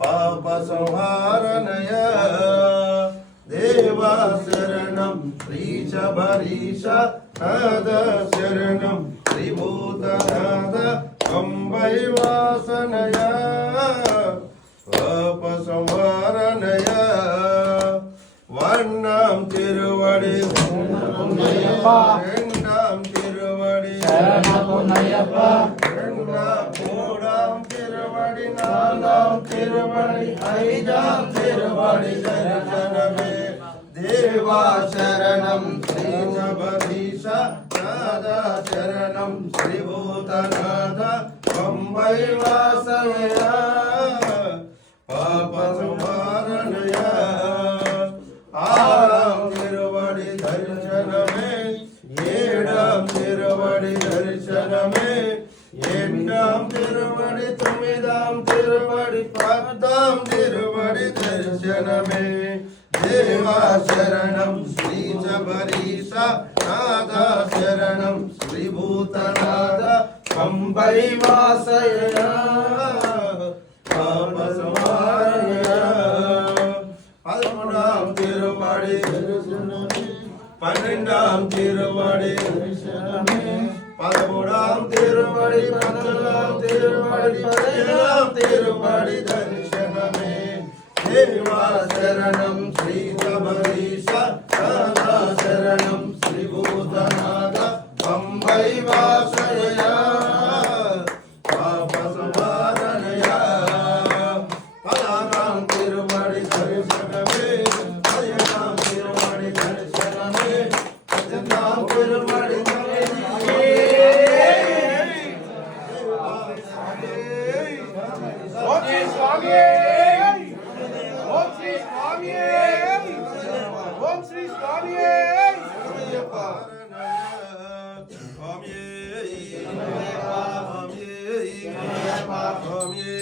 పాప సంహారణయ దేవా శరణం శ్రీశబరీశ నాద శరణం శ్రీభూతనాథ అంబై వాసనయ పాప సంహారణయ வண்ணாம் திருவடி இரண்டாம் திருவடி மூடாம் திருவடி நாலாம் திருவடி ஐந்தாம் திருவடி தரிசனமே தேவா சரணம் ஸ்ரீசபரீஷ நாதா சரணம் ஸ்ரீபூதநாத பம்பை வாசனயா பாப சம்ஹாரணயா ஆறாம் திருவடி தரிசனமே ஏழாம் திருவடி தரிசனமே எண்ணாம் திருவடி துமிதாம் திருவடி பத்தாம் திருவடி தரிசனமே தேவா சரணம் ஸ்ரீசபரீஷ நாதா சரணம் ஸ்ரீபூதநாத பம்பை வாசயா பாப சம்ஹாரணயா பதிமூணாம் திருவடி பன்னெண்டாம் திருவடி பதிமூணாம் திருவடி பன்னெண்டாம் திருவடி பதினேழாம் திருவடி தரிசனமே தேவா சரணம் ஸ்ரீசபரீஷ நாதா சரணம் ஸ்ரீபூதநாத பம்பை வாசயா பாப சம்ஹாரணயா பதானாம் திருவடி தரிசனமே பதினெட்டாம் திருவடி தரிசனமே பதினெட்டாம் திருவடி Om